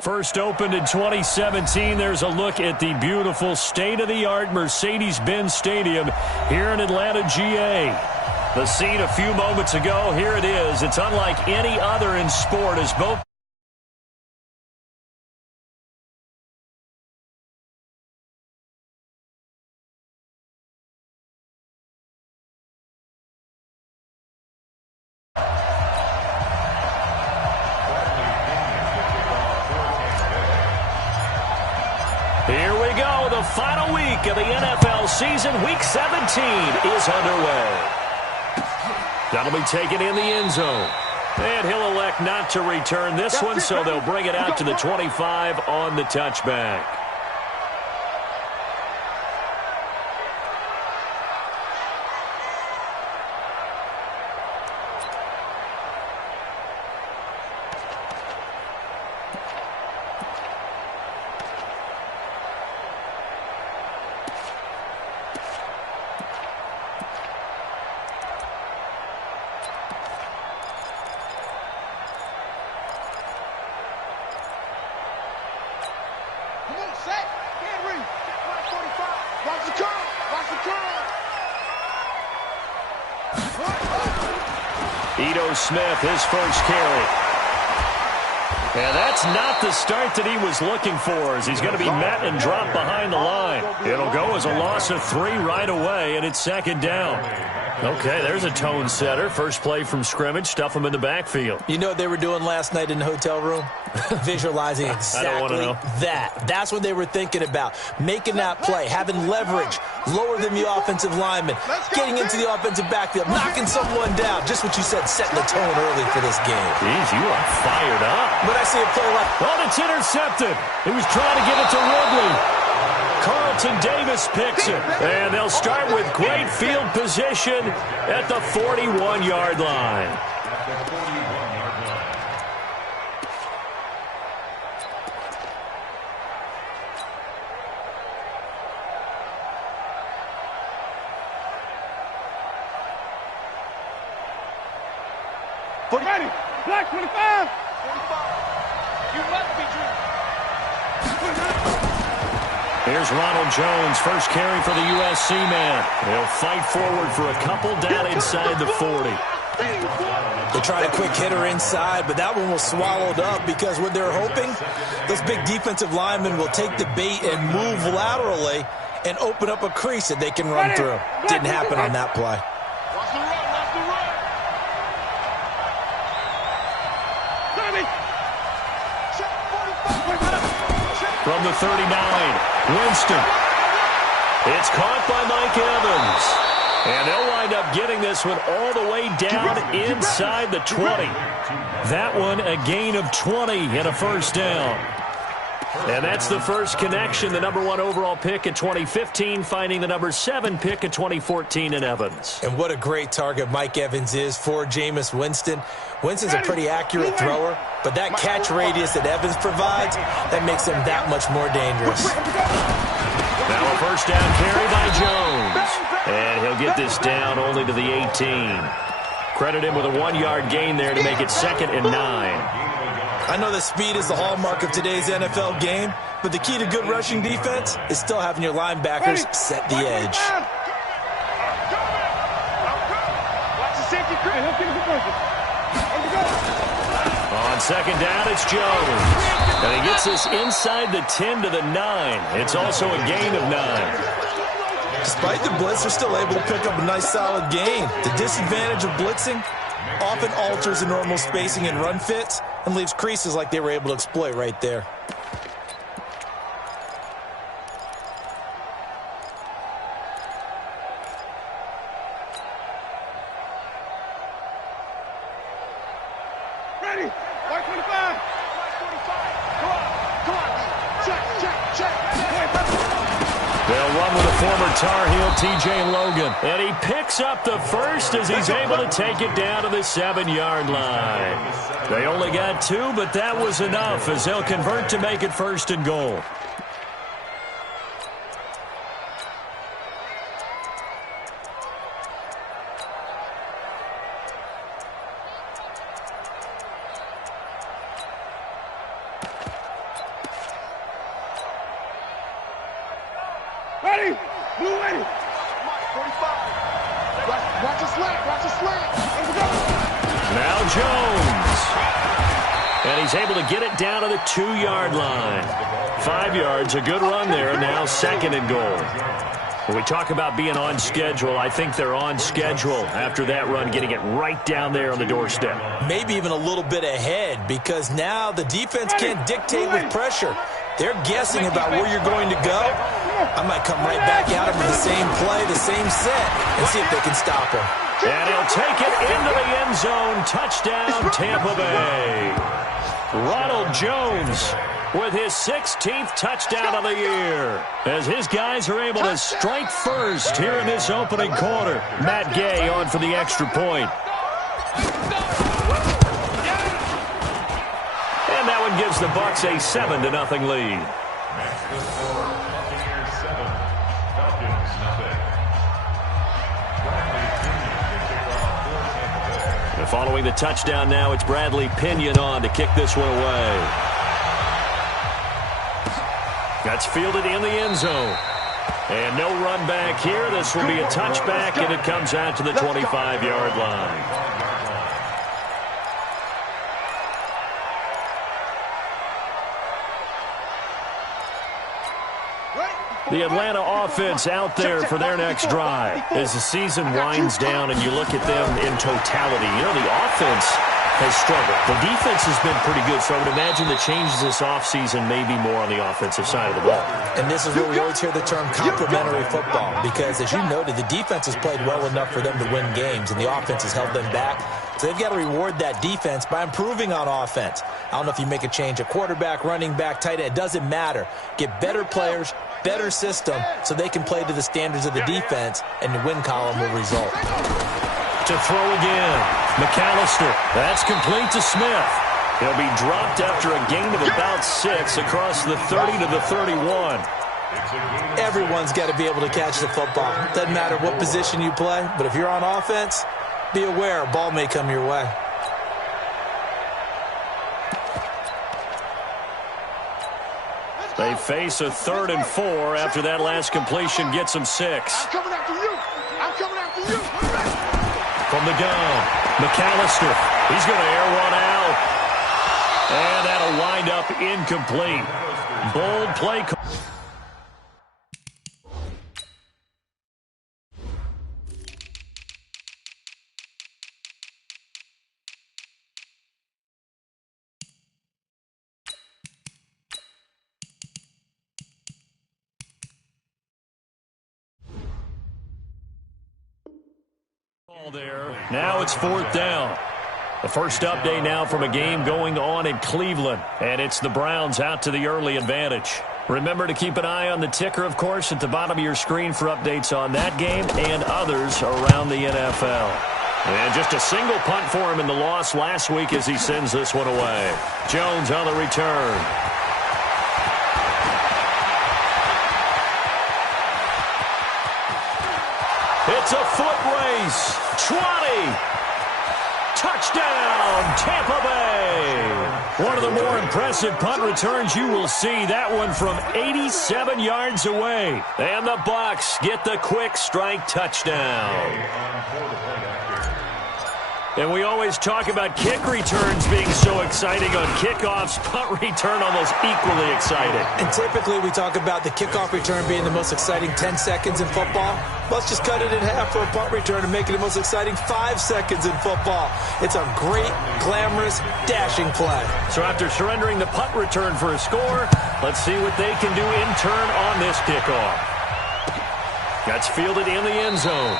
First opened in 2017, there's a look at the beautiful state-of-the-art Mercedes-Benz Stadium here in Atlanta, GA. The scene a few moments ago, here it is. It's unlike any other in sport as both... Here we go. The final week of the NFL season. Week 17 is underway. That'll be taken in the end zone. And he'll elect not to return this one, so they'll bring it out to the 25 on the touchback. Smith, his first carry. And that's not the start that he was looking for, as he's going to be met and dropped behind the line. It'll go as a loss of 3 right away, and it's second down. Okay, there's a tone setter. First play from scrimmage, stuff him in the backfield. You know what they were doing last night in the hotel room? Visualizing exactly that. That's what they were thinking about. Making that play, having leverage, lower than the offensive lineman, getting into the offensive backfield, knocking someone down. Just what you said, setting the tone early for this game. Jeez, you are fired up. When I see a play like... Oh, it's intercepted. He was trying to get it to Ridley. Carlton Davis picks it. And they'll start with great field position at the 41-yard line. Ready. Black 25. 45. You must be dreaming. Here's Ronald Jones, first carry for the USC man. He'll fight forward for a couple down inside the 40. They tried a quick hitter inside, but that one was swallowed up because what they're hoping, those big defensive linemen will take the bait and move laterally and open up a crease that they can run through. Didn't happen on that play. From the 39, Winston. It's caught by Mike Evans. And they'll wind up getting this one all the way down inside the 20. That one a gain of 20 and a first down. And that's the first connection, the number 1 overall pick in 2015, finding the number 7 pick in 2014 in Evans. And what a great target Mike Evans is for Jameis Winston. Winston's a pretty accurate thrower, but that catch radius that Evans provides, that makes him that much more dangerous. Now a first down carry by Jones. And he'll get this down only to the 18. Credit him with a 1-yard gain there to make it 2nd and 9. I know that speed is the hallmark of today's NFL game, but the key to good rushing defense is still having your linebackers set the edge. On 2nd down, it's Jones. And he gets this inside the 10 to the 9. It's also a gain of 9. Despite the blitz, they're still able to pick up a nice solid gain. The disadvantage of blitzing often alters the normal spacing and run fits and leaves creases like they were able to exploit right there. Ready? White 25. Come on. Check. They'll run with a former Tar Heel, TJ Logan. And he picks up the first as he's able to take it down to the 7-yard line. They only got 2, but that was enough as they'll convert to make it 1st and goal. Ready? Blue ready. 45. Watch a slant. Now Jones. And he's able to get it down to the 2-yard line. 5 yards, a good run there, and now 2nd and goal. When we talk about being on schedule, I think they're on schedule after that run, getting it right down there on the doorstep. Maybe even a little bit ahead, because now the defense can't dictate with pressure. They're guessing about where you're going to go. I might come right back at him with the same play, the same set, and see if they can stop him. And he'll take it into the end zone. Touchdown, Tampa Bay. Ronald Jones with his 16th touchdown of the year, as his guys are able to strike first here in this opening quarter. Matt Gay on for the extra point. And that one gives the Bucs a 7-0 lead. And following the touchdown now, it's Bradley Pinion on to kick this one away. That's fielded in the end zone. And no run back here. This will be a touchback, and it comes out to the 25-yard line. The Atlanta offense out there for their next drive. As the season winds down and you look at them in totality, you know, the offense has struggled. The defense has been pretty good, so I would imagine the changes this offseason may be more on the offensive side of the ball. And this is where we always hear the term complementary football, because as you noted, the defense has played well enough for them to win games, and the offense has held them back. So they've got to reward that defense by improving on offense. I don't know if you make a change at quarterback, running back, tight end. It doesn't matter. Get better players, better system, so they can play to the standards of the defense, and the win column will result. To throw again. McAllister. That's complete to Smith. He'll be dropped after a gain of about 6 across the 30 to the 31. Everyone's got to be able to catch the football. Doesn't matter what position you play, but if you're on offense, be aware a ball may come your way. They face a 3rd and 4 after that last completion gets them 6. I'm coming after you. From the gun, McAllister. He's going to air one out. And that'll wind up incomplete. Bold play call. There. Now it's 4th down. The first update now from a game going on in Cleveland, and it's the Browns out to the early advantage. Remember to keep an eye on the ticker, of course, at the bottom of your screen for updates on that game and others around the NFL. And just a single punt for him in the loss last week as he sends this one away. Jones on the return. It's a foot race. 20. Touchdown, Tampa Bay. One of the more impressive punt returns you will see. That one from 87 yards away. And the Bucs get the quick strike touchdown. And we always talk about kick returns being so exciting on kickoffs. Punt return almost equally exciting. And typically we talk about the kickoff return being the most exciting 10 seconds in football. Let's just cut it in half for a punt return and make it the most exciting 5 seconds in football. It's a great, glamorous, dashing play. So after surrendering the punt return for a score, let's see what they can do in turn on this kickoff. That's fielded in the end zone.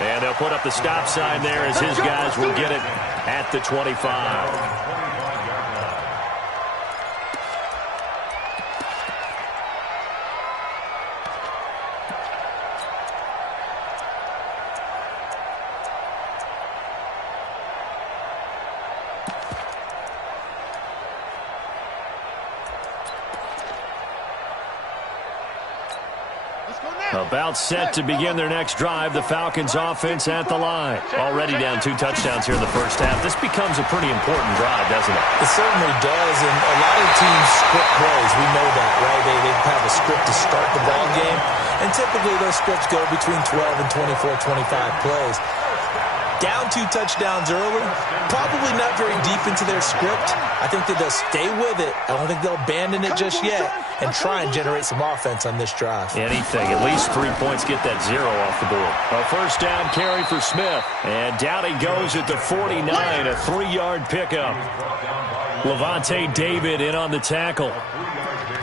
And they'll put up the stop sign there as his guys will get it at the 25. About set to begin their next drive. The Falcons offense at the line. Already down 2 touchdowns here in the first half. This becomes a pretty important drive, doesn't it? It certainly does, and a lot of teams script plays. We know that, right? They have a script to start the ball game, and typically those scripts go between 12 and 24, 25 plays. Down 2 touchdowns early, probably not very deep into their script. I think that they'll stay with it. I don't think they'll abandon it just yet and try and generate some offense on this drive. Anything. At least 3 points get that 0 off the board. A first down carry for Smith. And down he goes at the 49, a 3-yard pickup. Levante David in on the tackle.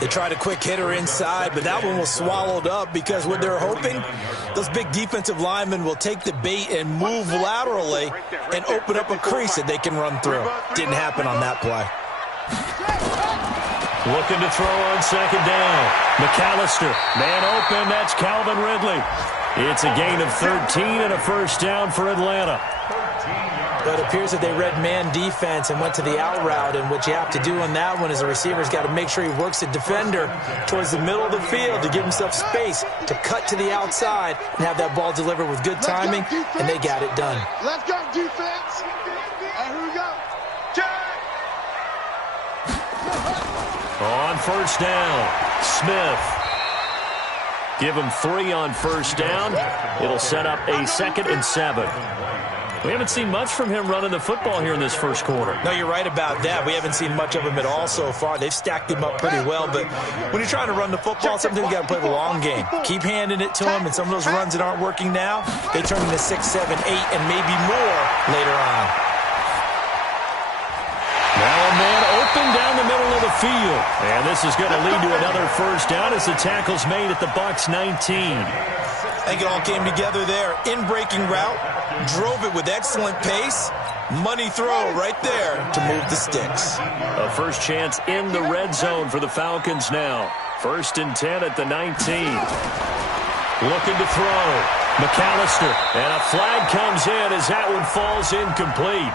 They tried a quick hitter inside, but that one was swallowed up because what they're hoping, those big defensive linemen will take the bait and move laterally and open up a crease that they can run through. Didn't happen on that play. Looking to throw on second down. McAllister, man open, that's Calvin Ridley. It's a gain of 13 and a first down for Atlanta. But it appears that they read man defense and went to the out route, and what you have to do on that one is the receiver's got to make sure he works the defender towards the middle of the field to give himself space to cut to the outside and have that ball delivered with good timing, and they got it done. Let's go, defense. And here we go. On first down, Smith. Give him 3 on first down. It'll set up a 2nd and 7. We haven't seen much from him running the football here in this first quarter. No, you're right about that. We haven't seen much of him at all so far. They've stacked him up pretty well, but when you're trying to run the football, sometimes you got to play the long game. Keep handing it to him, and some of those runs that aren't working now, they turn into 6, 7, 8, and maybe more later on. Now a man open down the middle of the field. And this is going to lead to another first down as the tackle's made at the Bucs 19. I think it all came together there. In-breaking route, drove it with excellent pace. Money throw right there to move the sticks. A first chance in the red zone for the Falcons now. 1st and 10 at the 19. Looking to throw. McAllister. And a flag comes in as that one falls incomplete.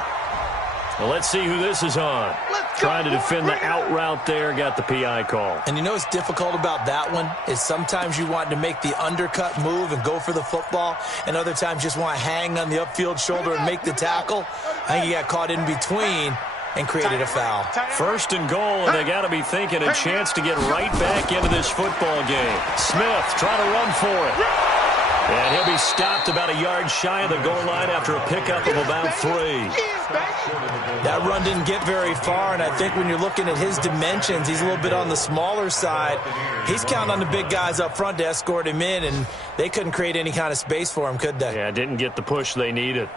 Well, let's see who this is on. Trying to defend the out route there, got the PI call. And you know what's difficult about that one is sometimes you want to make the undercut move and go for the football, and other times just want to hang on the upfield shoulder and make the tackle. I think he got caught in between and created a foul. 1st and goal, and they got to be thinking a chance to get right back into this football game. Smith trying to run for it. And he'll be stopped about a yard shy of the goal line after a pickup of about 3. That run didn't get very far, and I think when you're looking at his dimensions, he's a little bit on the smaller side. He's counting on the big guys up front to escort him in, and they couldn't create any kind of space for him, could they? Yeah, didn't get the push they needed.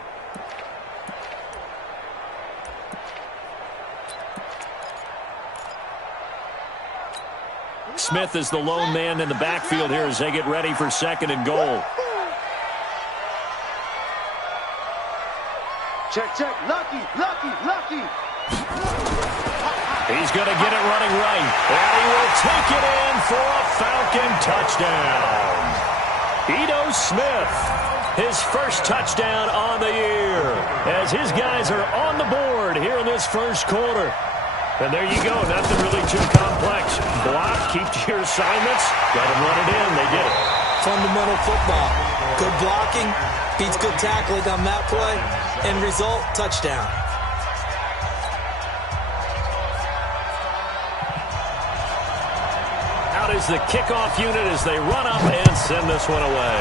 Smith is the lone man in the backfield here as they get ready for 2nd and goal. Check, check. Lucky, lucky, lucky. He's going to get it running right, and he will take it in for a Falcon touchdown. Ito Smith, his first touchdown on the year, as his guys are on the board here in this first quarter. And there you go, nothing really too complex. Block, keep to your assignments, let them run it in. They did it. Fundamental football. Good blocking, beats good tackling on that play. End result, touchdown. Out is the kickoff unit as they run up and send this one away.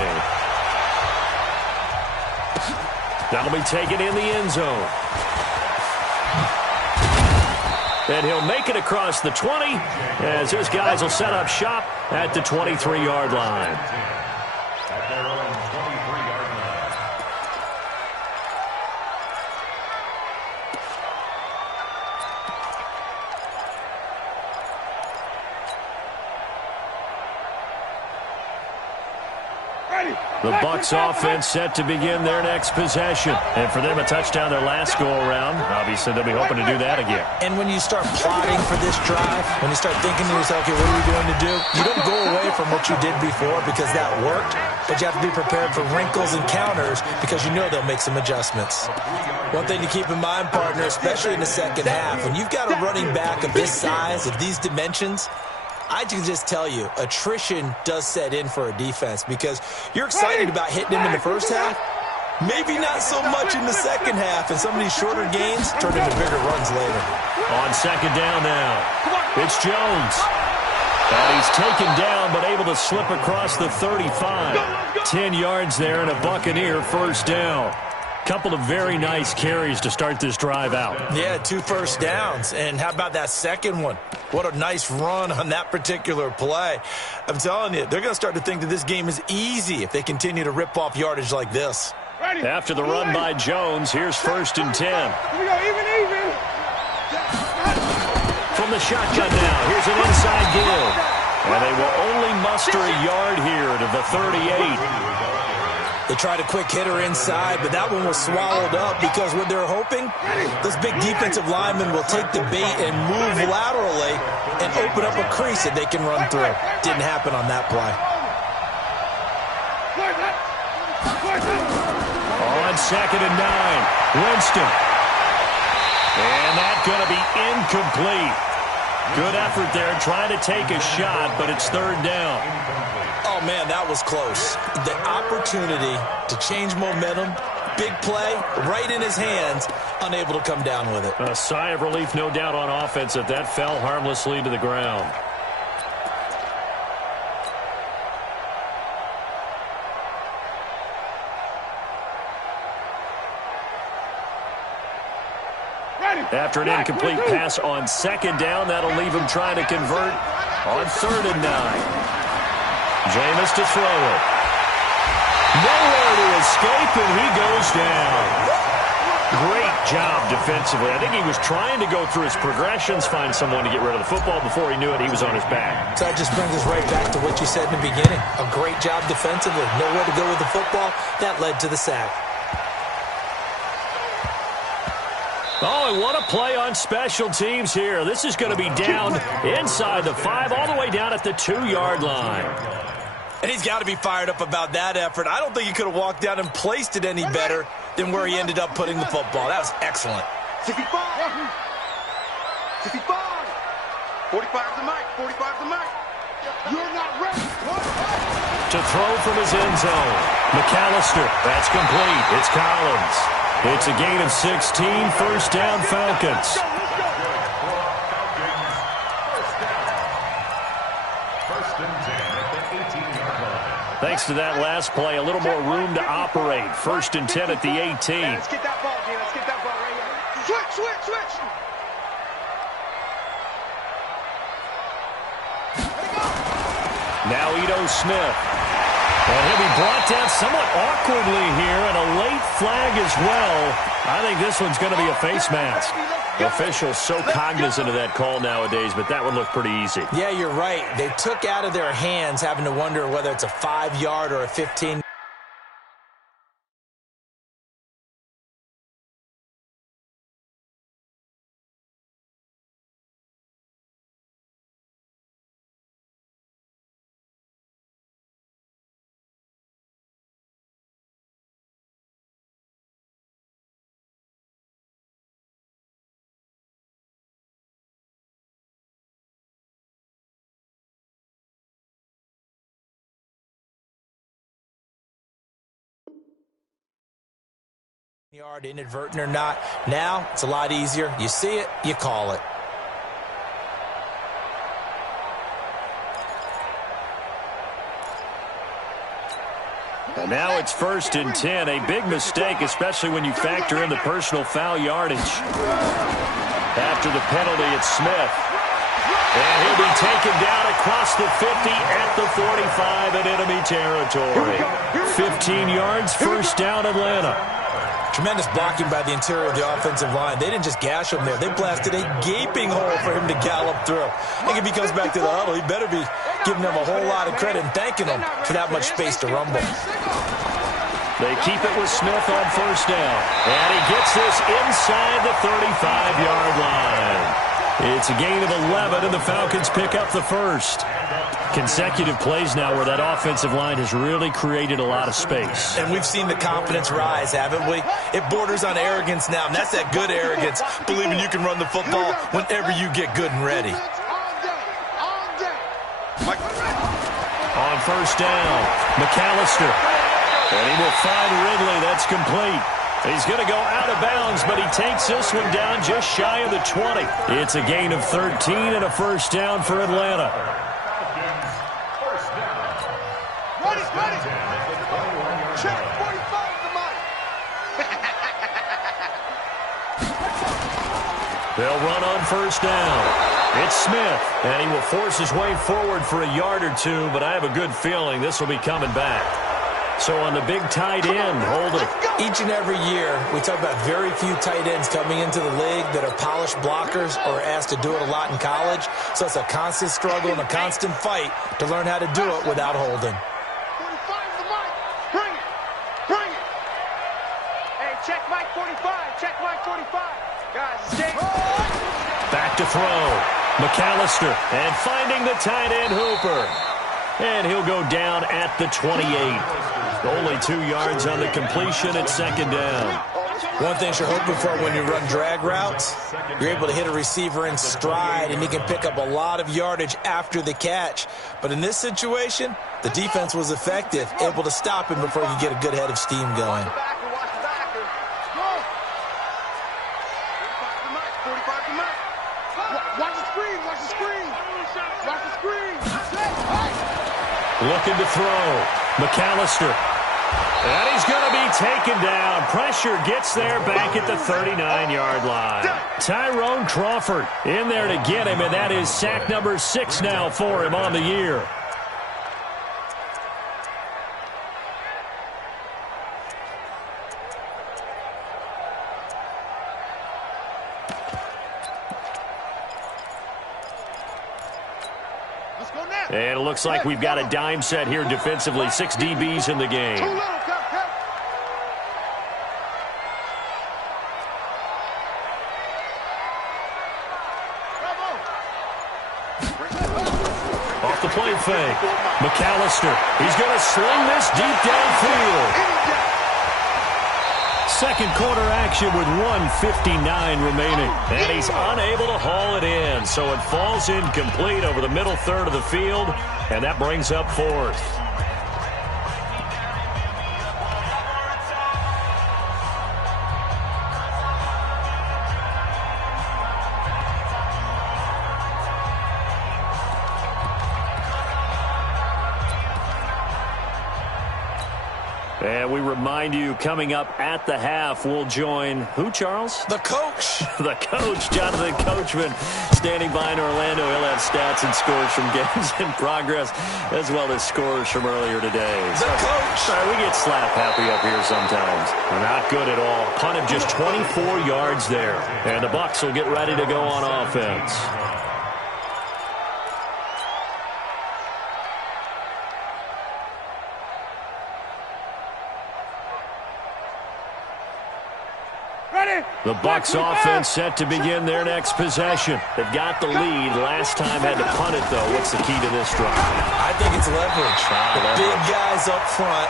That'll be taken in the end zone. And he'll make it across the 20 as his guys will set up shop at the 23-yard line. At their own 23-yard line. The Bucs offense set to begin their next possession. And for them, a touchdown their last go-around. Obviously, they'll be hoping to do that again. And when you start plotting for this drive, when you start thinking to yourself, okay, what are we going to do? You don't go away from what you did before because that worked, but you have to be prepared for wrinkles and counters because you know they'll make some adjustments. One thing to keep in mind, partner, especially in the second half, when you've got a running back of this size, of these dimensions, I can just tell you, attrition does set in for a defense because you're excited about hitting him in the first half, maybe not so much in the second half, and some of these shorter gains turn into bigger runs later. On second down now, it's Jones. And he's taken down but able to slip across the 35. 10 yards there and a Buccaneer first down. Couple of very nice carries to start this drive out. Yeah, 2 first downs. And how about that second one? What a nice run on that particular play. I'm telling you, they're going to start to think that this game is easy if they continue to rip off yardage like this. After the run by Jones, here's first and 10. Here we go, even. From the shotgun now, here's an inside give. And they will only muster a yard here to the 38. They tried a quick hitter inside, but that one was swallowed up because what they're hoping, those big defensive linemen will take the bait and move laterally and open up a crease that they can run through. Didn't happen on that play. On second and 9, Winston. And that's going to be incomplete. Good effort there trying to take a shot, but it's third down. Oh, man, that was close. The opportunity to change momentum, big play, right in his hands, unable to come down with it. A sigh of relief, no doubt, on offense if that fell harmlessly to the ground. After an incomplete pass on second down, that'll leave him trying to convert on third and 9. Jameis to throw it. Nowhere to escape, and he goes down. Great job defensively. I think he was trying to go through his progressions, find someone to get rid of the football. Before he knew it, he was on his back. So that just brings us right back to what you said in the beginning. A great job defensively. Nowhere to go with the football. That led to the sack. Oh, and what a play on special teams here. This is going to be down inside the 5, all the way down at the 2-yard line. And he's got to be fired up about that effort. I don't think he could have walked down and placed it any better than where he ended up putting the football. That was excellent. 65. 65. 45 the mic. 45 the mic. You're not ready. To throw from his end zone. McAllister. That's complete. It's Collins. It's a gain of 16. First down, Falcons. Thanks to that last play, a little more room to operate. First and 10 at the 18. Let's get that ball, Gene. Let's get that ball right here. Switch. Now Ito Smith. And he'll be brought down somewhat awkwardly here, and a late flag as well. I think this one's going to be a face mask. The officials so cognizant of that call nowadays, but that one looked pretty easy. Yeah, you're right. They took out of their hands having to wonder whether it's a 5-yard or a 15. Yard, inadvertent or not. Now it's a lot easier. You see it, you call it. And now it's 1st and 10. A big mistake, especially when you factor in the personal foul yardage. After the penalty, it's Smith. And he'll be taken down across the 50 at the 45 in enemy territory. 15 yards, first down, Atlanta. Tremendous blocking by the interior of the offensive line. They didn't just gash him there. They blasted a gaping hole for him to gallop through. I think if he comes back to the huddle, he better be giving them a whole lot of credit and thanking them for that much space to rumble. They keep it with Smith on 1st down. And he gets this inside the 35-yard line. It's a gain of 11, and the Falcons pick up the first. Consecutive plays now where that offensive line has really created a lot of space. And we've seen the confidence rise, haven't we? It borders on arrogance now, and that's that good arrogance, believing you can run the football whenever you get good and ready. On 1st down, McAllister. And he will find Ridley. That's complete. He's going to go out of bounds, but he takes this one down just shy of the 20. It's a gain of 13 and a 1st down for Atlanta. Ready. Check 45 to Mike. They'll run on 1st down. It's Smith, and he will force his way forward for a yard or two, but I have a good feeling this will be coming back. So on the big tight end, Holden. Each and every year, we talk about very few tight ends coming into the league that are polished blockers or asked to do it a lot in college. So it's a constant struggle and a constant fight to learn how to do it without Holden. 45 to Mike. Bring it. Hey, check Mike 45. Check Mike 45. Guys, stay. Back to throw. McAllister, and finding the tight end Hooper. And he'll go down at the 28. Only 2 yards on the completion at 2nd down. One thing you're hoping for when you run drag routes, you're able to hit a receiver in stride, and he can pick up a lot of yardage after the catch. But in this situation, the defense was effective, able to stop him before he could get a good head of steam going. 45 to Mike. 45 to Mike. Watch the screen. Watch the screen. Looking to throw. McAllister. And he's going to be taken down. Pressure gets there back at the 39-yard line. Tyrone Crawford in there to get him, and that is sack number 6 now for him on the year. And it looks like we've got a dime set here defensively. 6 DBs in the game. Off the play fake. McAllister. He's going to sling this deep downfield. Second quarter action with 1:59 remaining. And he's unable to haul it in. So it falls incomplete over the middle third of the field. And that brings up 4th. And we remind you, coming up at the half, we'll join who, Charles? The coach. The coach, Jonathan Coachman, standing by in Orlando. He'll have stats and scores from games in progress, as well as scores from earlier today. The coach. We get slap happy up here sometimes. Not good at all. Punt of just 24 yards there. And the Bucs will get ready to go on offense. The Bucs offense set to begin their next possession. They've got the lead. Last time had to punt it, though. What's the key to this drive? I think it's leverage. The big guys up front.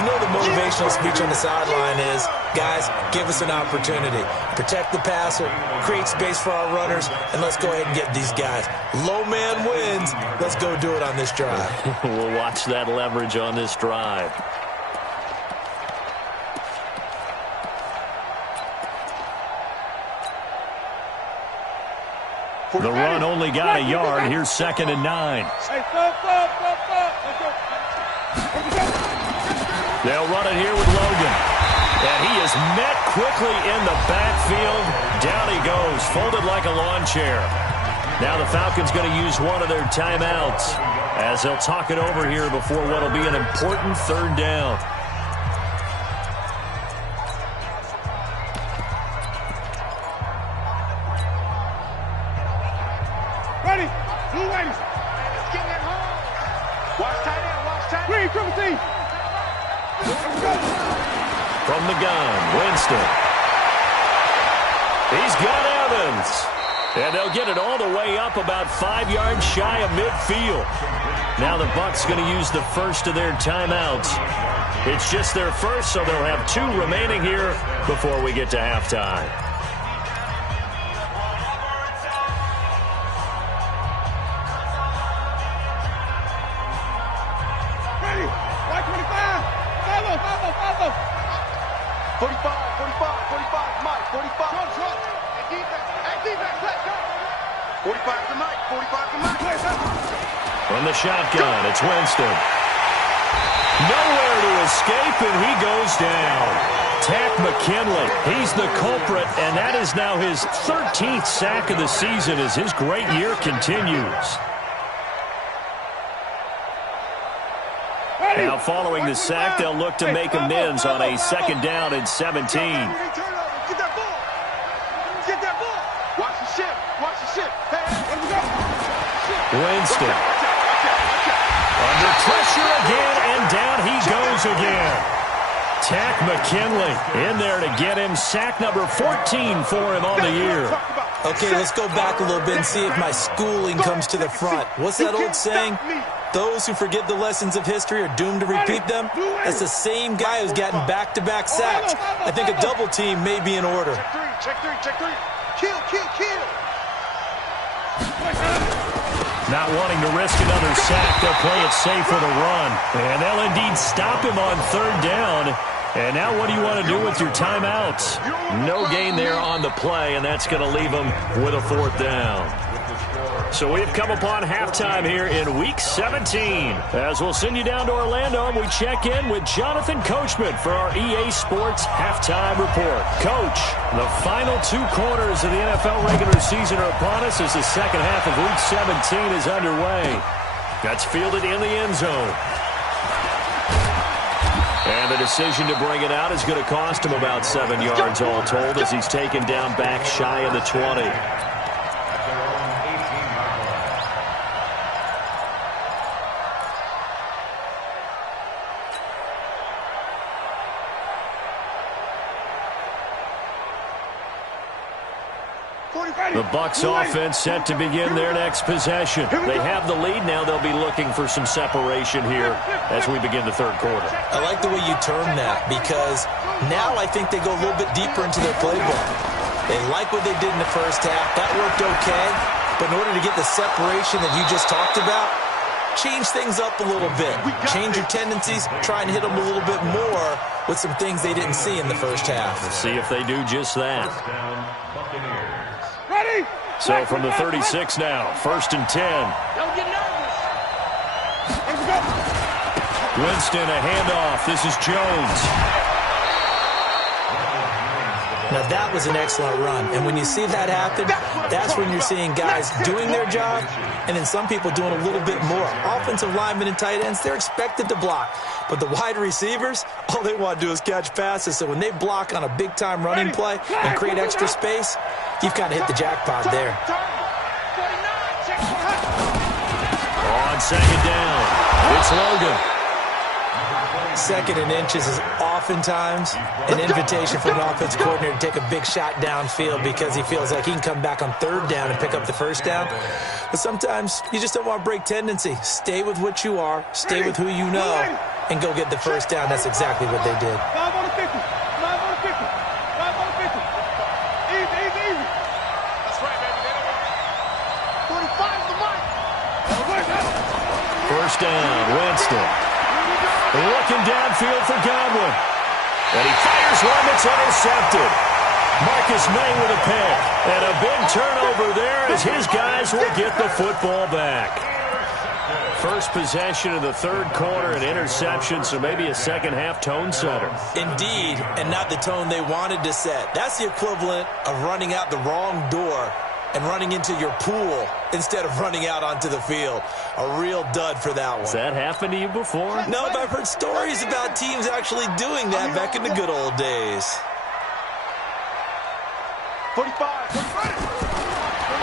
You know the motivational speech on the sideline is, guys, give us an opportunity. Protect the passer, create space for our runners, and let's go ahead and get these guys. Low man wins. Let's go do it on this drive. We'll watch that leverage on this drive. The run only got a yard. Here's 2nd and 9. They'll run it here with Logan. And he is met quickly in the backfield. Down he goes, folded like a lawn chair. Now the Falcons going to use one of their timeouts as they'll talk it over here before what will be an important 3rd down. Ready? Blue ladies. Let's get it home. Watch tight end. Watch tight end. Green, triple T. Let's go. From the gun, Winston. He's got Evans. And they'll get it all the way up about 5 yards shy of midfield. Now the Bucs going to use the first of their timeouts. It's just their first, so they'll have 2 remaining here before we get to halftime. Ready? White 25. Follow. 45, Mike, 45. Trump. Hey, defense, let's go. 45 to Mike, 45 to Mike. From the shotgun, it's Winston. Nowhere to escape, and he goes down. Tack McKinley, he's the culprit, and that is now his 13th sack of the season as his great year continues. Now following the sack, they'll look to make amends on a 2nd down and 17. Get that ball. Get that ball. Watch the ship. Watch the ship. Hey, let me go. Winston. Under pressure again, and down he goes again. Tack McKinley in there to get him sack number 14 for him on the year. Okay, let's go back a little bit and see if my schooling comes to the front. What's that old saying? Those who forget the lessons of history are doomed to repeat them. That's the same guy who's gotten back-to-back sacks. I think a double team may be in order. Check three. Kill. Not wanting to risk another sack, they'll play it safe with a run. And they'll indeed stop him on 3rd down. And now what do you want to do with your timeouts? No gain there on the play, and that's going to leave them with a 4th down. So we've come upon halftime here in Week 17. As we'll send you down to Orlando, and we check in with Jonathan Coachman for our EA Sports Halftime Report. Coach, the final 2 quarters of the NFL regular season are upon us as the second half of Week 17 is underway. That's fielded in the end zone. And the decision to bring it out is going to cost him about 7 yards all told as he's taken down back shy of the 20. The Bucs offense set to begin their next possession. They have the lead now. They'll be looking for some separation here as we begin the 3rd quarter. I like the way you term that because now I think they go a little bit deeper into their playbook. They like what they did in the first half. That worked okay. But in order to get the separation that you just talked about, change things up a little bit. Change your tendencies. Try and hit them a little bit more with some things they didn't see in the first half. We'll see if they do just that. Ready? So from the 36 now, 1st and 10. Don't get nervous. Let's go. Winston, a handoff. This is Jones. Now, that was an excellent run. And when you see that happen, that's when you're seeing guys doing their job and then some people doing a little bit more. Offensive linemen and tight ends, they're expected to block. But the wide receivers, all they want to do is catch passes. So when they block on a big-time running play and create extra space, you've kind of hit the jackpot there. On 2nd down, it's Logan. 2nd and inches is oftentimes an invitation for an offense coordinator to take a big shot downfield because he feels like he can come back on 3rd down and pick up the 1st down. But sometimes you just don't want to break tendency. Stay with what you are, stay with who you know, and go get the 1st down. That's exactly what they did. 5 on the 50. 5 on the 50. 5 on the 50. Easy. That's right, baby. 45 is the mark. 1st down, Winston. Looking downfield for Godwin. And he fires one that's intercepted. Marcus May with a pick. And a big turnover there as his guys will get the football back. First possession of the third quarter, an interception, so maybe a second-half tone setter. Indeed, and not the tone they wanted to set. That's the equivalent of running out the wrong door and running into your pool instead of running out onto the field. A real dud for that one. Has that happened to you before? No, but I've heard stories about teams actually doing that back in the good old days. 45.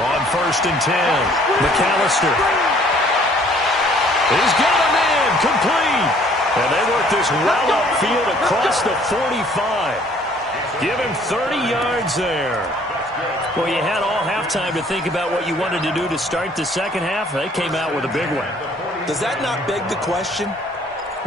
On 1st and 10, McAllister. He's got a man, complete. And they work this well upfield across the 45. Give him 30 yards there. Well, you had all halftime to think about what you wanted to do to start the second half. They came out with a big one. Does that not beg the question?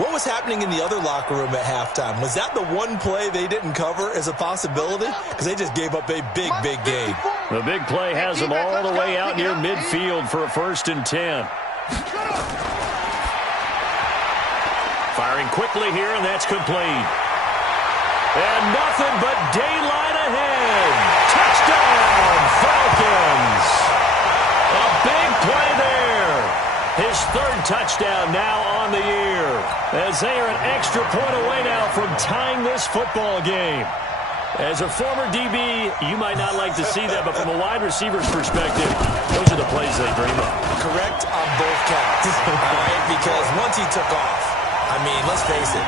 What was happening in the other locker room at halftime? Was that the one play they didn't cover as a possibility? Because they just gave up a big, big gain. The big play has them all the way out near midfield for a 1st and 10. Firing quickly here, and that's complete. And nothing but daylight ahead. Touchdown, Falcons. A big play there. His 3rd touchdown now on the year. As they are an extra point away now from tying this football game. As a former DB, you might not like to see that, but from a wide receiver's perspective, those are the plays they dream of. Correct on both counts. All right, because once he took off, I mean, let's face it,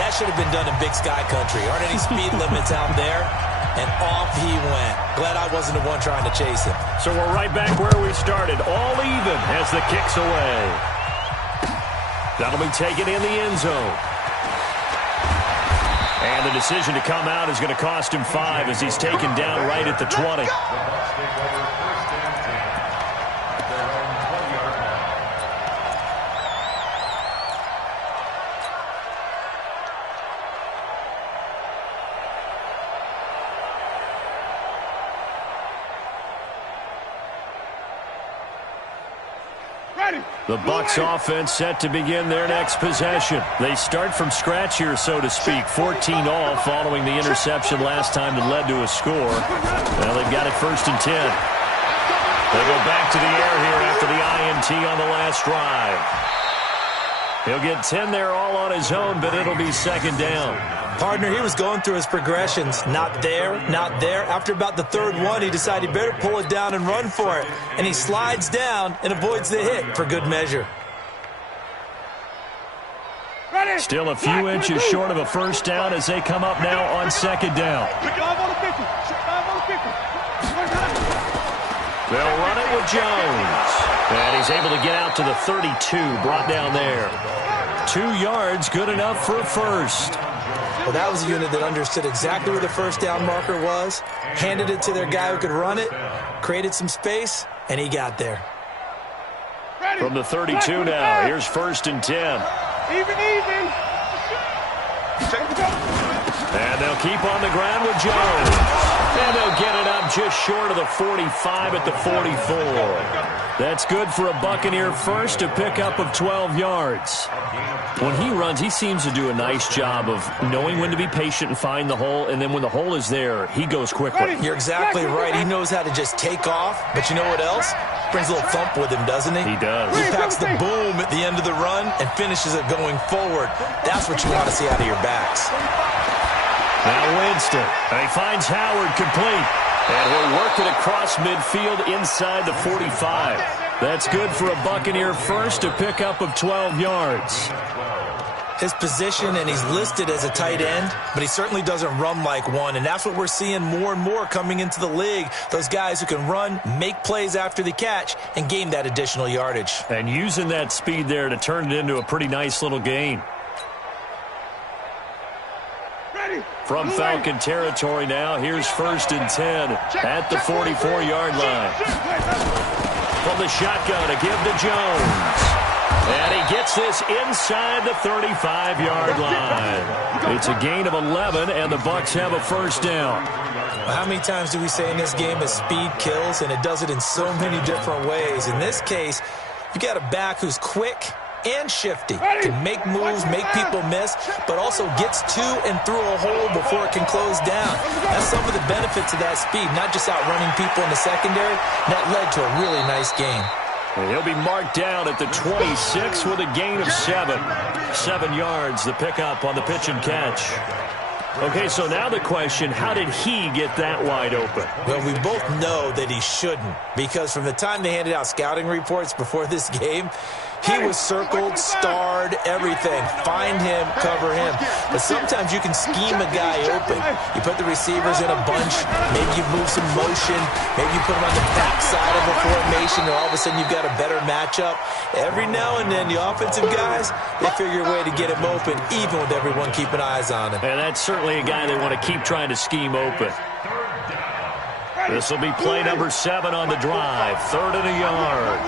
that should have been done in Big Sky Country. Aren't any speed limits out there? And off he went. Glad I wasn't the one trying to chase him. So we're right back where we started. All even as the kick's away. That'll be taken in the end zone. And the decision to come out is going to cost him 5 as he's taken down right at the 20. The Bucs offense set to begin their next possession. They start from scratch here, so to speak. 14 all following the interception last time that led to a score. Now they've got it 1st and 10. They go back to the air here after the INT on the last drive. He'll get 10 there all on his own, but it'll be 2nd down. Partner, he was going through his progressions. Not there, not there. After about the 3rd one, he decided he better pull it down and run for it. And he slides down and avoids the hit for good measure. Still a few inches short of a 1st down as they come up now on 2nd down. They'll run it with Jones. And he's able to get out to the 32, brought down there. 2 yards, good enough for a 1st. Well, that was a unit that understood exactly where the 1st down marker was, handed it to their guy who could run it, created some space, and he got there. From the 32 now, here's 1st and 10. Even. And they'll keep on the ground with Jones. And they'll get it up just short of the 45 at the 44. That's good for a Buccaneer 1st, a pickup of 12 yards. When he runs, he seems to do a nice job of knowing when to be patient and find the hole, and then when the hole is there, he goes quickly. You're exactly right. He knows how to just take off, but you know what else? Brings a little thump with him, doesn't he? He does. He packs the boom at the end of the run and finishes it going forward. That's what you want to see out of your backs. Now Winston. And he finds Howard complete. And we're working across midfield inside the 45. That's good for a Buccaneer 1st, a pickup of 12 yards. His position, and he's listed as a tight end, but he certainly doesn't run like one, and that's what we're seeing more and more coming into the league. Those guys who can run, make plays after the catch, and gain that additional yardage. And using that speed there to turn it into a pretty nice little gain. From Falcon territory now, here's 1st and 10 at the 44-yard line. From the shotgun, a give to Jones. And he gets this inside the 35-yard line. It's a gain of 11, and the Bucs have a 1st down. Well, how many times do we say in this game that speed kills, and it does it in so many different ways? In this case, you got a back who's quick, and shifty. Can make moves, make people miss, but also gets to and through a hole before it can close down. That's some of the benefits of that speed, not just outrunning people in the secondary. That led to a really nice game. And he'll be marked down at the 26 with a gain of 7. 7 yards, the pickup on the pitch and catch. Okay, so now the question, how did he get that wide open? Well, we both know that he shouldn't, because from the time they handed out scouting reports before this game, he was circled, starred, everything. Find him, cover him. But sometimes you can scheme a guy open. You put the receivers in a bunch. Maybe you move some motion. Maybe you put them on the backside of a formation, and all of a sudden you've got a better matchup. Every now and then, the offensive guys, they figure a way to get him open, even with everyone keeping eyes on him. And that's certainly a guy they want to keep trying to scheme open. This will be play number 7 on the drive. 3rd and a yard.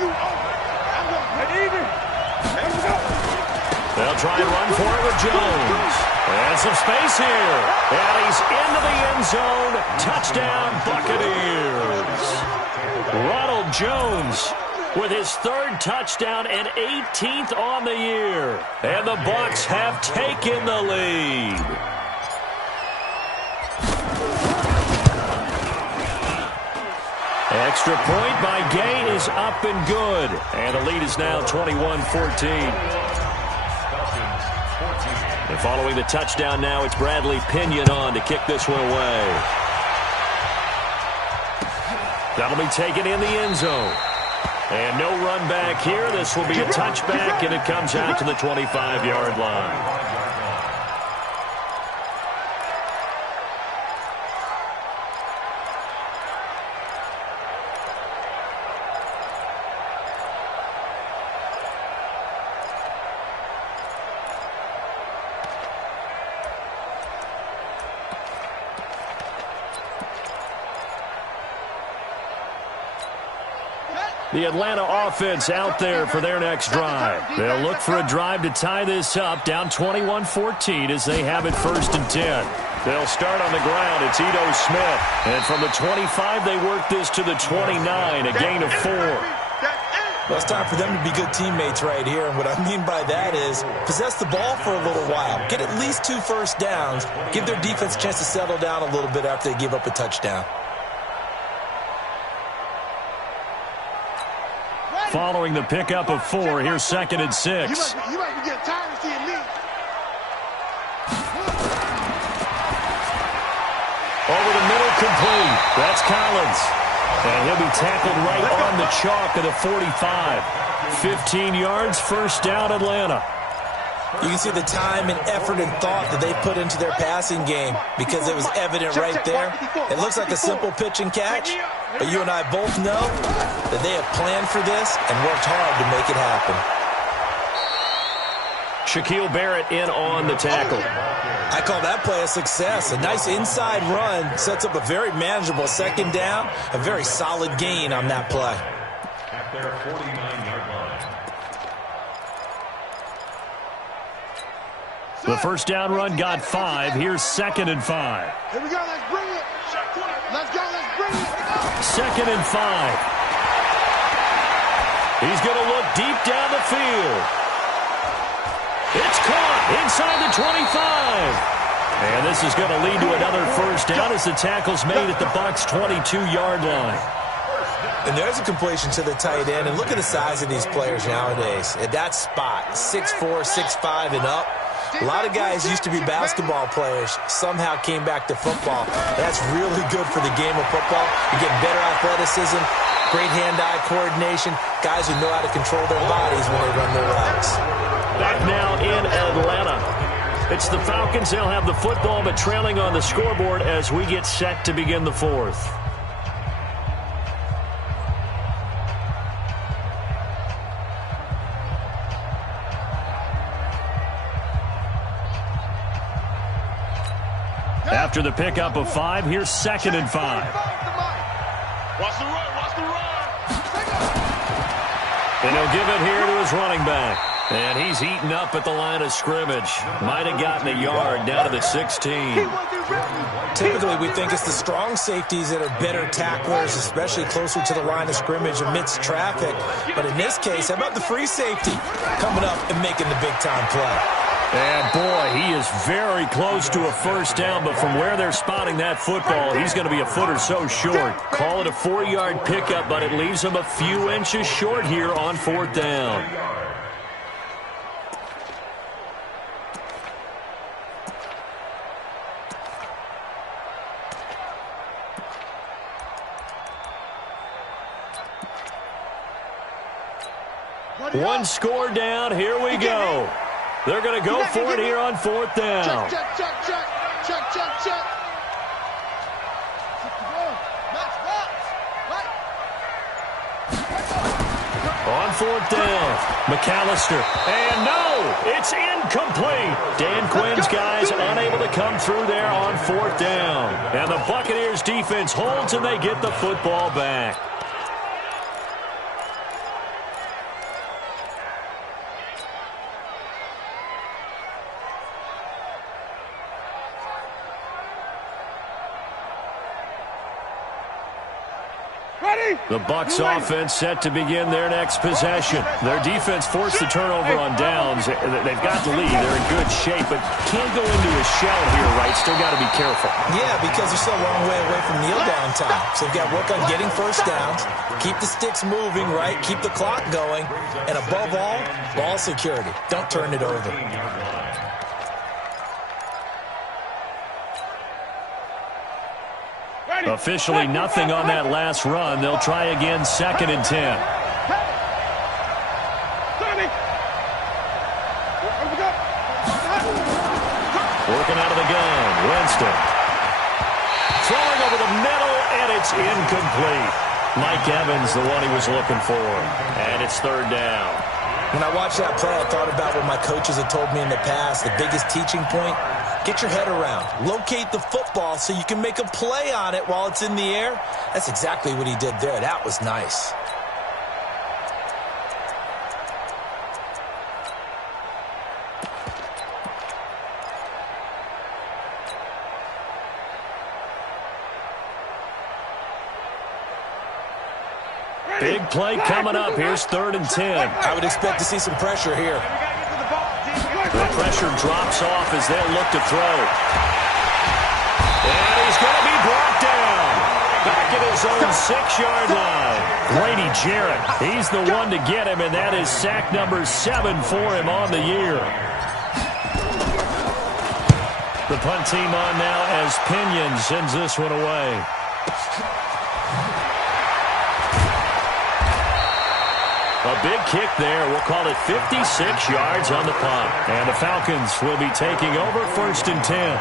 They'll try and run for it with Jones. And some space here. And he's into the end zone. Touchdown, Buccaneers. Ronald Jones with his 3rd touchdown and 18th on the year. And the Bucs have taken the lead. Extra point by Gay is up and good. And the lead is now 21-14. And following the touchdown now, it's Bradley Pinion on to kick this one away. That'll be taken in the end zone. And no run back here. This will be a touchback, and it comes out to the 25-yard line. The Atlanta offense out there for their next drive. They'll look for a drive to tie this up, down 21-14 as they have it 1st and 10. They'll start on the ground. It's Ito Smith. And from the 25, they work this to the 29, a gain of 4. Well, it's time for them to be good teammates right here. And what I mean by that is possess the ball for a little while. Get at least 2 first downs. Give their defense a chance to settle down a little bit after they give up a touchdown. Following the pickup of 4, here's 2nd and 6. You might be getting tired of seeing me. Over the middle, complete. That's Collins. And he'll be tackled right on the chalk of the 45. 15 yards, 1st down, Atlanta. You can see the time and effort and thought that they put into their passing game because it was evident right there. It looks like a simple pitch and catch, but you and I both know that they have planned for this and worked hard to make it happen. Shaquille Barrett in on the tackle. I call that play a success. A nice inside run sets up a very manageable 2nd down, a very solid gain on that play. At their 49-yard line. The 1st down run got 5. Here's 2nd and 5. Here we go. Let's bring it. Let's go. Let's bring it. 2nd and 5. He's going to look deep down the field. It's caught inside the 25. And this is going to lead to another 1st down as the tackle's made at the Bucs' 22-yard line. And there's a completion to the tight end. And look at the size of these players nowadays. At that spot, 6'4", 6'5", and up. A lot of guys used to be basketball players, somehow came back to football. That's really good for the game of football. You're getting better athleticism, great hand-eye coordination, guys who know how to control their bodies when they run their routes. Back now in Atlanta. It's the Falcons. They'll have the football, but trailing on the scoreboard as we get set to begin the 4th. After the pickup of 5, here's 2nd and 5. Watch the run. Watch the run. And he'll give it here to his running back. And he's eaten up at the line of scrimmage. Might have gotten a yard down to the 16. Typically, we think it's the strong safeties that are better tacklers, especially closer to the line of scrimmage amidst traffic. But in this case, how about the free safety coming up and making the big-time play? And, boy, he is very close to a first down, but from where they're spotting that football, he's going to be a foot or so short. Call it a 4-yard pickup, but it leaves him a few inches short here on 4th down. One score down. Here we go. They're going to go for it here on 4th down. Check, check, check, check, check, check. On 4th down, McAllister. And no, it's incomplete. Dan Quinn's guys unable to come through there on 4th down. And the Buccaneers defense holds and they get the football back. The Bucs offense set to begin their next possession. Their defense forced the turnover on downs. They've got the lead. They're in good shape, but can't go into a shell here, right? Still got to be careful. Yeah, because they're still a long way away from kneel down time. So they've got to work on getting first downs, keep the sticks moving, right? Keep the clock going, and above all, ball security. Don't turn it over. Officially nothing on that last run. They'll try again 2nd and 10. Working out of the gun, Winston. Throwing over the middle, and it's incomplete. Mike Evans, the one he was looking for. And it's 3rd down. When I watched that play, I thought about what my coaches had told me in the past. The biggest teaching point, get your head around. Locate the football so you can make a play on it while it's in the air. That's exactly what he did there. That was nice. Big play coming up. Here's 3rd and 10. I would expect to see some pressure here. The pressure drops off as they'll look to throw. And he's going to be brought down. Back at his own 6-yard line. Grady Jarrett, he's the one to get him, and that is sack number 7 for him on the year. The punt team on now as Pinion sends this one away. A big kick there. We'll call it 56 yards on the punt. And the Falcons will be taking over 1st and 10.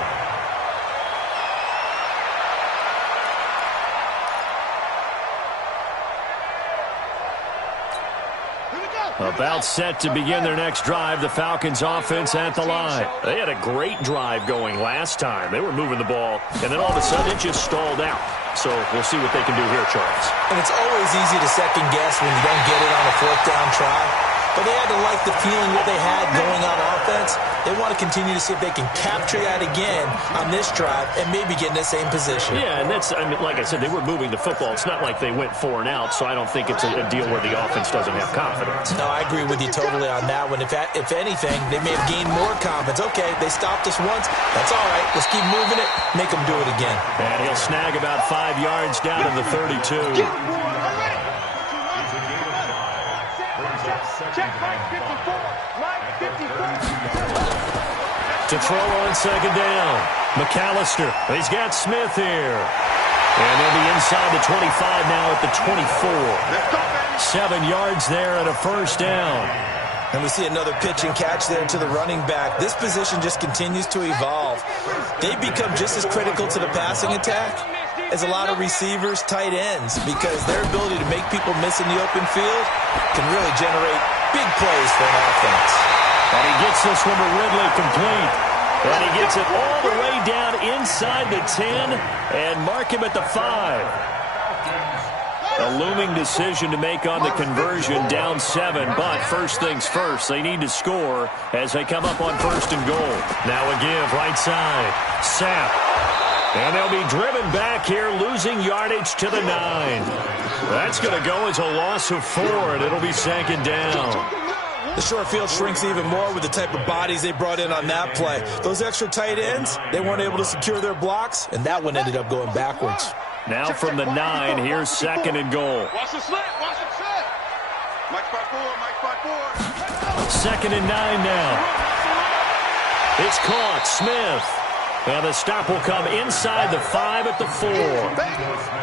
About set to begin their next drive. The Falcons offense at the line. They had a great drive going last time. They were moving the ball, and then all of a sudden it just stalled out. So we'll see what they can do here, Charles. And it's always easy to second guess when you don't get it on a 4th down try. But they had to like the feeling that they had going on offense. They want to continue to see if they can capture that again on this drive and maybe get in the same position. Yeah, and that's, I mean, like I said, they were moving the football. It's not like they went 4 and out, so I don't think it's a deal where the offense doesn't have confidence. No, I agree with you totally on that one. If anything, they may have gained more confidence. Okay, they stopped us once. That's all right. Let's keep moving it. Make them do it again. And he'll snag about 5 yards down to the 32. Check Mike 54. Mike 54. To throw on 2nd down. McAllister. He's got Smith here. And they'll be inside the 25 now at the 24. 7 yards there and a 1st down. And we see another pitch and catch there to the running back. This position just continues to evolve. They become just as critical to the passing attack as a lot of receivers, tight ends, because their ability to make people miss in the open field can really generate big plays for an offense. And he gets this one to Ridley complete. And he gets it all the way down inside the 10 and mark him at the 5. A looming decision to make on the conversion, down 7. But first things first, they need to score as they come up on 1st and goal. Now a give, right side. Sapp. And they'll be driven back here, losing yardage to the 9. That's going to go as a loss of 4, and it'll be 2nd down. The short field shrinks even more with the type of bodies they brought in on that play. Those extra tight ends, they weren't able to secure their blocks, and that one ended up going backwards. Now from the 9, here's 2nd and goal. Watch the slant, watch the slant. Mike spot 4, Mike spot 4. 2nd and 9 now. It's caught, Smith. And the stop will come inside the 5 at the 4.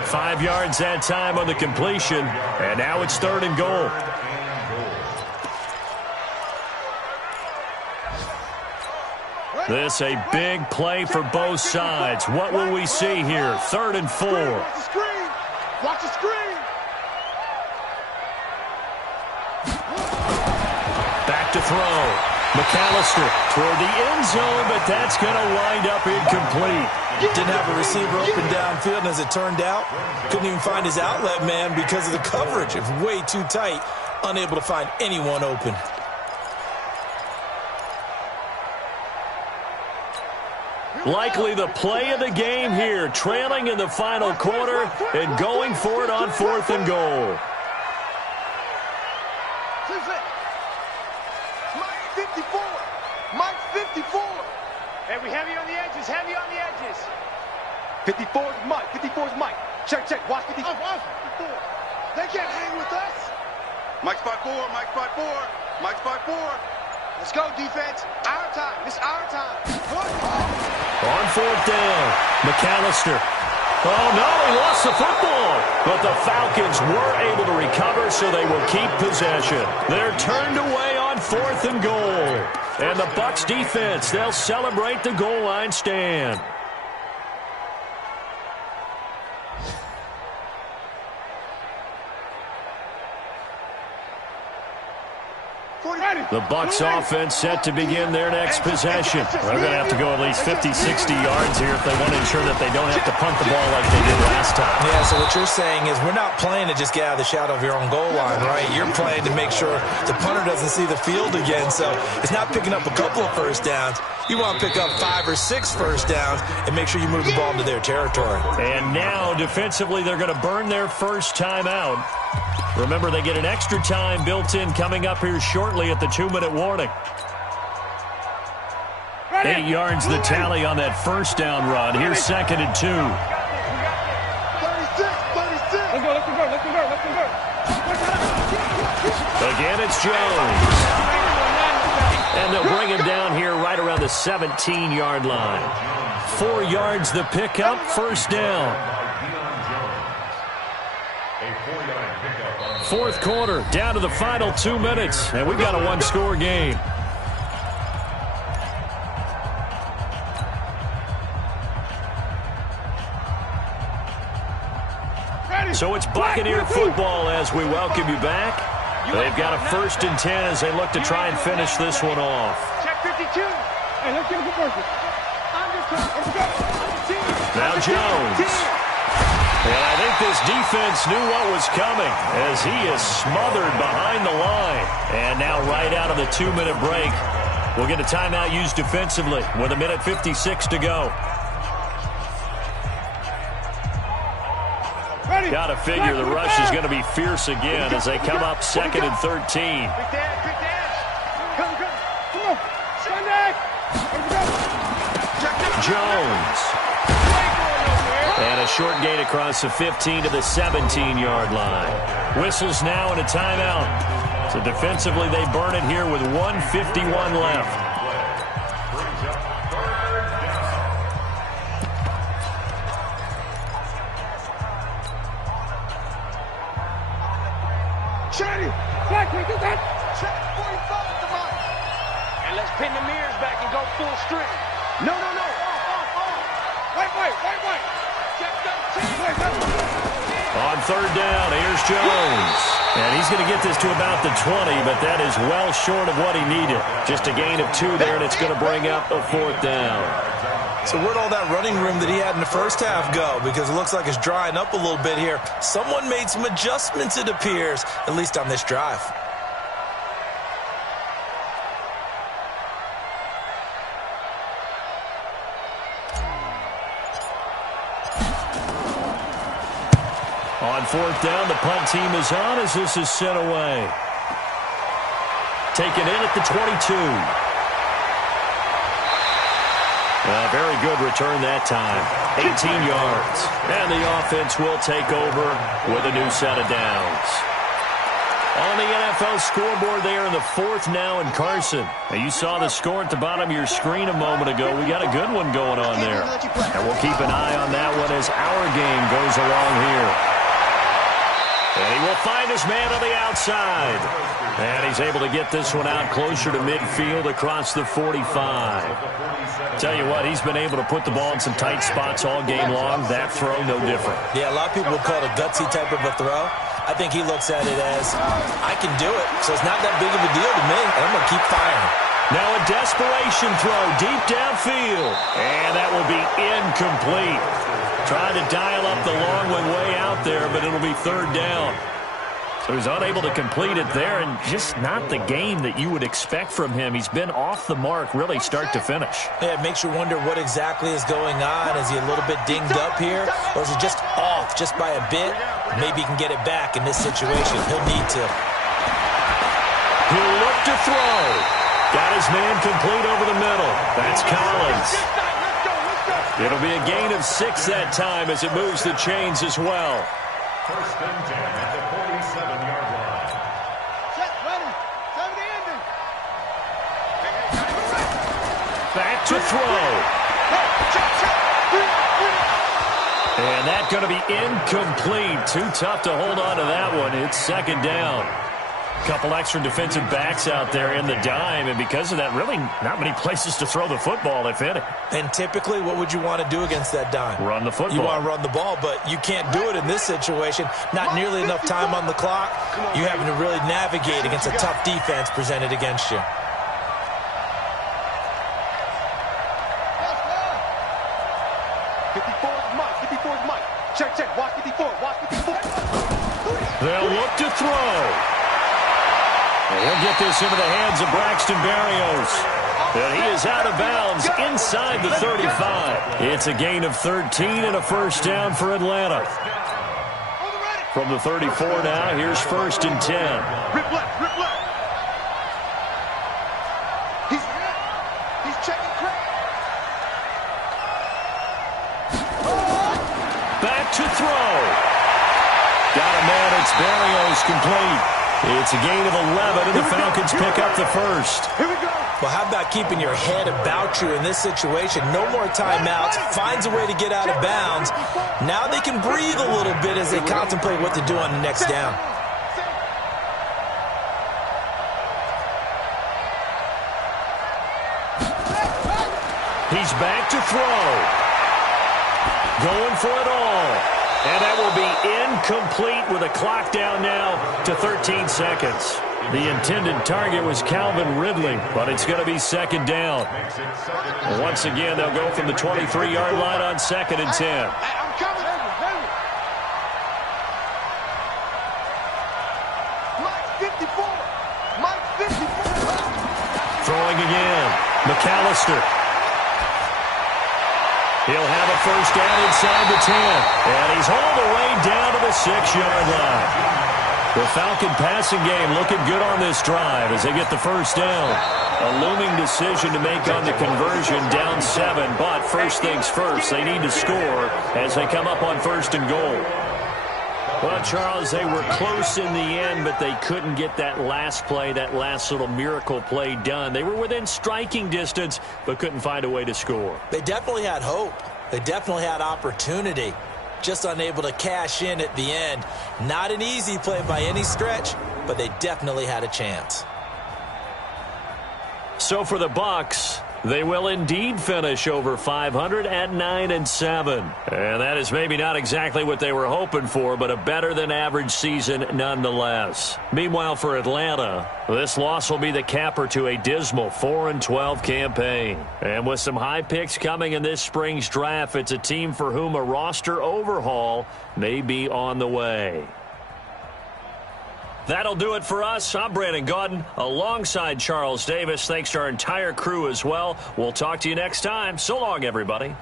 5 yards that time on the completion, and now it's 3rd and goal. This a big play for both sides. What will we see here? 3rd and 4. Watch the screen. Watch the screen. Back to throw. McAllister toward the end zone, but that's going to wind up incomplete. Didn't have a receiver open downfield, and as it turned out, couldn't even find his outlet man because of the coverage. It's way too tight, unable to find anyone open. Likely the play of the game here, trailing in the final quarter and going for it on 4th and goal. Mike 54. Mike 54. Hey, we heavy on the edges, heavy on the edges. 54 is Mike, 54 is Mike. Check, check, watch 54. 54. They can't hang with us. Mike spot 4, Mike spot 4, Mike spot 4. Let's go, defense. Our time. It's our time. On 4th down, McAllister. Oh, no, he lost the football. But the Falcons were able to recover, so they will keep possession. They're turned away on 4th and goal. And the Bucs defense, they'll celebrate the goal line stand. The Bucs offense set to begin their next possession. They're going to have to go at least 50, 60 yards here if they want to ensure that they don't have to punt the ball like they did last time. Yeah, so what you're saying is we're not playing to just get out of the shadow of your own goal line, right? You're playing to make sure the punter doesn't see the field again. So it's not picking up a couple of first downs. You want to pick up 5 or 6 first downs and make sure you move the ball into their territory. And now, defensively, they're going to burn their first time out. Remember, they get an extra time built in coming up here shortly at the 2-minute warning. 8 yards the tally on that first down run. Here's 2nd and 2. 36, 36. Let's convert. Again, it's Jones. And they'll bring him down here right around the 17-yard line. 4 yards the pickup, first down. 4th quarter, down to the final 2 minutes, and we've got a 1-score game. So it's Buccaneer football as we welcome you back. They've got a 1st and 10 as they look to try and finish this one off. Check 52. Hey, let's get a conversion. Now Jones. And I think this defense knew what was coming as he is smothered behind the line. And now right out of the 2-minute break, we'll get a timeout used defensively with 1:56 to go. Got to figure the rush is going to be fierce again as they come up 2nd and 13. Quick dash. Come on. Jones. And a short gain across the 15 to the 17-yard line. Whistles now and a timeout. So defensively, they burn it here with 1:51 left. Check 45 to mine. And let's pin the mirrors back and go full strength. No. Wait. Check 13. On 3rd down, here's Jones. And he's going to get this to about the 20, but that is well short of what he needed. Just a gain of 2 there, and it's going to bring up a 4th down. So where'd all that running room that he had in the first half go? Because it looks like it's drying up a little bit here. Someone made some adjustments, it appears, at least on this drive. On fourth down, the punt team is on as this is sent away. Taken in at the 22. Very good return that time. 18 yards. And the offense will take over with a new set of downs. On the NFL scoreboard there in the fourth now in Carson. Now you saw the score at the bottom of your screen a moment ago. We got a good one going on there. And we'll keep an eye on that one as our game goes along here. And he will find his man on the outside. And he's able to get this one out closer to midfield across the 45. Tell you what, he's been able to put the ball in some tight spots all game long. That throw, no different. Yeah, a lot of people would call it a gutsy type of a throw. I think he looks at it as, I can do it, so it's not that big of a deal to me, and I'm going to keep firing. Now a desperation throw deep downfield. And that will be incomplete. Trying to dial up the long one way out there, but it'll be third down. So he's unable to complete it there, and just not the game that you would expect from him. He's been off the mark really start to finish. Yeah, it makes you wonder what exactly is going on. Is he a little bit dinged up here, or is he just off just by a bit? Maybe he can get it back in this situation. He'll need to. He'll look to throw. Got his man complete over the middle. That's Collins. It'll be a gain of 6 that time as it moves the chains as well. First and 10 at the 47-yard line. Set, ready. Time to end it. Back to throw. And that's going to be incomplete. Too tough to hold on to that one. It's second down. Couple extra defensive backs out there in the dime, and because of that, really not many places to throw the football, if any. And typically, what would you want to do against that dime? Run the football. You want to run the ball, but you can't do it in this situation. Not nearly enough time on the clock. You're having to really navigate against a tough defense presented against you. Check, check. Watch 54. Watch 54. They'll look to throw. And he'll get this into the hands of Braxton Berrios. And he is out of bounds inside the 35. It's a gain of 13 and a first down for Atlanta. From the 34 now, here's first and 10. Rip left, rip left. He's checking crack. Back to throw. Got a man, it's Berrios complete. It's a gain of 11, and the Falcons pick up the first. Here we go. Well, how about keeping your head about you in this situation? No more timeouts. Finds a way to get out of bounds. Now they can breathe a little bit as they contemplate what to do on the next down. He's back to throw. Going for it all. And that will be incomplete with a clock down now to 13 seconds. The intended target was Calvin Ridley, but it's going to be second down. Once again, they'll go from the 23-yard line on second and 10. I'm coming. Mike 54. Mike 54. Throwing again. McAllister. He'll have a first down inside the 10. And he's all the way down to the 6-yard line. The Falcon passing game looking good on this drive as they get the first down. A looming decision to make on the conversion, down 7. But first things first, they need to score as they come up on first and goal. Well, Charles, they were close in the end, but they couldn't get that last play, that last little miracle play done. They were within striking distance, but couldn't find a way to score. They definitely had hope. They definitely had opportunity. Just unable to cash in at the end. Not an easy play by any stretch, but they definitely had a chance. So for the Bucs, They will indeed finish over 500 at 9-7. And that is maybe not exactly what they were hoping for, but a better-than-average season nonetheless. Meanwhile, for Atlanta, this loss will be the capper to a dismal 4-12 campaign. And with some high picks coming in this spring's draft, it's a team for whom a roster overhaul may be on the way. That'll do it for us. I'm Brandon Gaudin alongside Charles Davis. Thanks to our entire crew as well. We'll talk to you next time. So long, everybody.